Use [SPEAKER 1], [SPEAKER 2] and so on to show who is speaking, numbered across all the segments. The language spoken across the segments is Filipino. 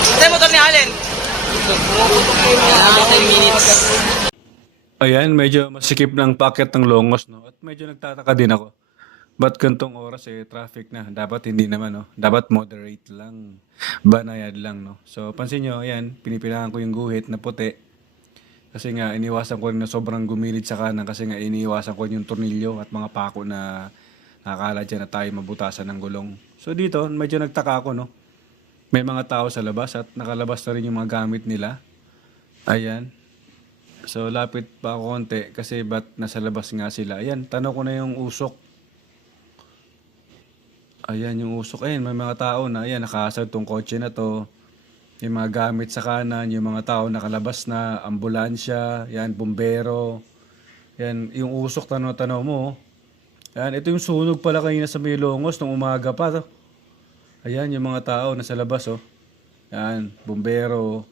[SPEAKER 1] Ito yung motor ni Allen. Ah, 10 minutes.
[SPEAKER 2] Ayan, medyo masikip ng packet ng longos, no? At medyo nagtataka din ako. Ba't gantong oras eh, traffic na? Dapat hindi naman, no? Dapat moderate lang. Banayad lang, no? So, pansin nyo, ayan, pinipilangan ko yung guhit na puti. Kasi nga, iniwasan ko rin na sobrang gumilid sa kanan kasi nga iniwasan ko yung tornilyo at mga pako na nakakala dyan na tayo mabutasan ng gulong. So, dito, medyo nagtaka ako, no? May mga tao sa labas at nakalabas na rin yung mga gamit nila. Ayan. So, lapit pa ako konti kasi ba't nasa labas nga sila. Ayan, tanong ko na yung usok. Ayan, yung usok. Ayan, may mga tao na, ayan, nakasad tong kotse na to. Yung mga gamit sa kanan, yung mga tao nakalabas na, ambulansya, yan, bumbero. Yan, yung usok, tanaw-tanaw mo. oh. Ayan, ito yung sunog pala kanina sa Milongos nung umaga pa. Ayan, yung mga tao nasa labas, oh. Yan, bumbero.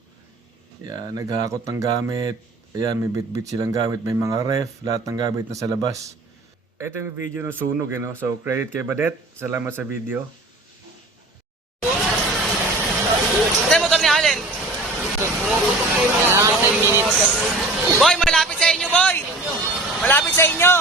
[SPEAKER 2] Yan, naghahakot ng gamit. Ayan, may bit-bit silang gamit. May mga ref, lahat ng gamit na sa labas. Ito yung video ng sunog, eh, no? So, credit kay Badet. Salamat sa video.
[SPEAKER 1] Ito yung motor ni Allen. Ah, 10 minutes. Boy, malapit sa inyo, boy. Malapit sa inyo.